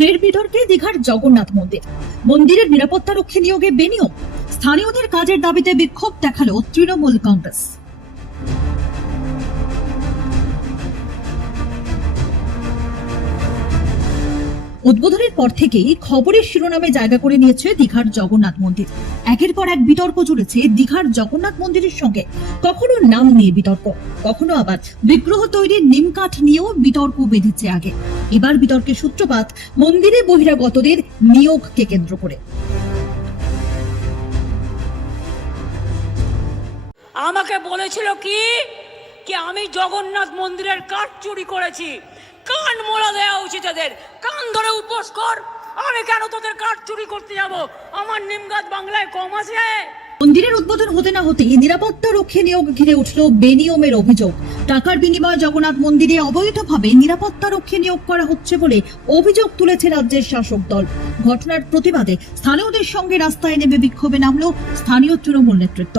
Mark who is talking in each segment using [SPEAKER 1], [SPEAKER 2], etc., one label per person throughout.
[SPEAKER 1] ফের বিতর্কে দীঘার জগন্নাথ মন্দির। মন্দিরের নিরাপত্তা রক্ষী নিয়োগে বেনিয়ম। স্থানীয়দের কাজের দাবিতে বিক্ষোভ দেখাল তৃণমূল কংগ্রেস। উদ্বোধনের পর থেকেই খবরের শিরোনামে জায়গা করে নিয়েছে দীঘার জগন্নাথ মন্দির। একের পর এক বিতর্ক চলেছে দীঘার জগন্নাথ মন্দিরের সঙ্গে। কখনো নাম নিয়ে বিতর্ক, কখনো আবার বিগ্রহ তৈরির নিমকাঠ নিয়েও বিতর্ক বেঁধেছে আগে। এবার বিতর্কের সূত্রপাত, মন্দিরে বহিরাগতদের নিয়োগকে কেন্দ্র করে।
[SPEAKER 2] আমাকে বলেছিল কি? কি আমি জগন্নাথ মন্দিরের কাঠ চুরি করেছি। কান মোলা দেওয়া উচিত এদের। কান ধরে উপোস কর। আমি কেন তোদের কাঠ চুরি করতে যাব? আমার নিমগাছ বাংলায় কম আছে।
[SPEAKER 1] মন্দিরের উদ্বোধন হতে না হতেই নিরাপত্তা রক্ষী নিয়োগ ঘিরে উঠল বেনিয়মের অভিযোগ। টাকার বিনিময়ে জগন্নাথ মন্দিরে অবৈধভাবে নিরাপত্তা রক্ষী নিয়োগ করা হচ্ছে বলে অভিযোগ তুলেছে রাজ্যের শাসক দল। ঘটনার প্রতিবাদে স্থানীয়দের সঙ্গে রাস্তায় নেমে বিক্ষোভে নামল স্থানীয় তৃণমূল নেতৃত্ব।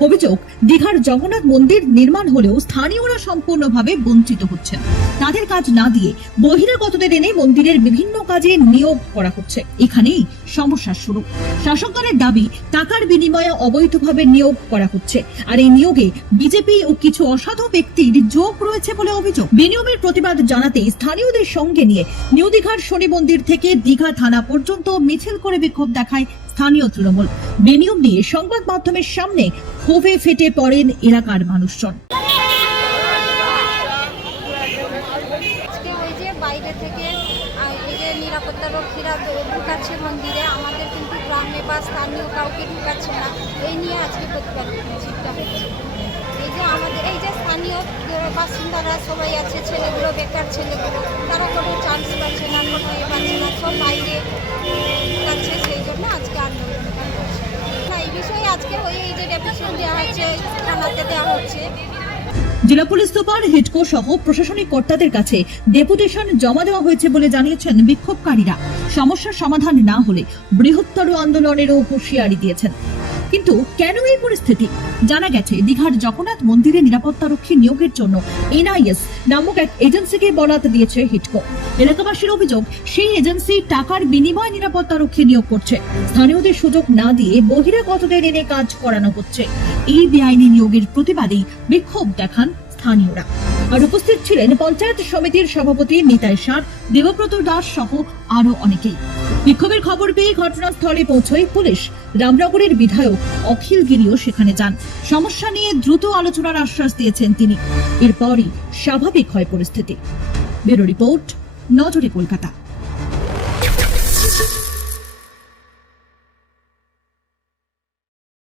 [SPEAKER 1] অভিযোগ, দীঘার জগন্নাথ মন্দির নির্মাণ হলেও স্থানীয়রা সম্পূর্ণভাবে বঞ্চিত হচ্ছেন। তাদের কাজ না দিয়ে বহিরাগতদের এনে মন্দিরের বিভিন্ন কাজে নিয়োগ করা হচ্ছে। এখানেই সমস্যার শুরু। শাসক দলের দাবি, টাকার বিনিময়ে অবৈধভাবে নিয়োগ করা হচ্ছে। আর এই নিয়োগে বিজেপি ও কিছু অসাধু ব্যক্তির যোগ রয়েছে বলে অভিযোগ। বিনিয়োগের প্রতিবাদ জানাতে স্থানীয়দের সঙ্গে নিয়ে নিউ দীঘার শনি মন্দির থেকে দীঘা থানা পর্যন্ত মিছিল করে বিক্ষোভ দেখায় স্থানীয় তৃণমূল। বেনিয়ম নিয়ে সংবাদ মাধ্যমের সামনে ক্ষোভে ফেটে পড়েন এলাকার মানুষজন।
[SPEAKER 3] বাইরে থেকে যে মন্দিরে, আমাদের কিন্তু গ্রামে বা স্থানীয় কাউকে না। এই নিয়ে আজকে হচ্ছে। এই যে আমাদের, এই যে স্থানীয় বাসিন্দারা সবাই আছে, ছেলেগুলো বেকার ছেলেগুলো, তারা কোনো চান্স পাচ্ছে না, কোনো এ পাচ্ছে না, সব বাইরে ঢুকাচ্ছে সেই জন্য আজকে আন্দোলন করছে না এই বিষয়ে আজকে ওই এই যে ডেপুটেশন দেওয়া হচ্ছে
[SPEAKER 1] জেলা পুলিশ সুপার হিটকো সহ প্রশাসনিক কর্তাদের কাছে ডেপুটেশন জমা দেওয়া হয়েছে বলে জানিয়েছেন বিক্ষোভকারীরা। সমস্যার সমাধান না হলে বৃহত্তর আন্দোলনেরও হুঁশিয়ারি দিয়েছেন। কিন্তু কেন এই পরিস্থিতি? জানা গেছে, দীঘার জগন্নাথ মন্দিরে নিরাপত্তারক্ষী নিয়োগের জন্য এনআইএস নামক এক এজেন্সিকে বরাত দিয়েছে হিটকো। এলাকাবাসীর অভিযোগ, সেই এজেন্সি টাকার বিনিময়ে নিরাপত্তারক্ষী নিয়োগ করছে। স্থানীয়দের সুযোগ না দিয়ে বহিরাগতদের এনে কাজ করানো হচ্ছে। এই বেআইনি নিয়োগের প্রতিবাদেই বিক্ষোভ দেখান স্থানীয়রা। আর উপস্থিত ছিলেন পঞ্চায়েত সমিতির সভাপতি নিতাই সার দেবব্রত দাস সহ আরও অনেকেই। বিক্ষোভের খবর পেয়ে ঘটনাস্থলে পৌঁছয় পুলিশ। রামনগরের বিধায়ক অখিল গিরিও সেখানে যান। সমস্যা নিয়ে দ্রুত আলোচনার আশ্বাস দিয়েছেন তিনি। এরপরই স্বাভাবিক হয় পরিস্থিতি। ব্যুরো রিপোর্ট, নজরে কলকাতা।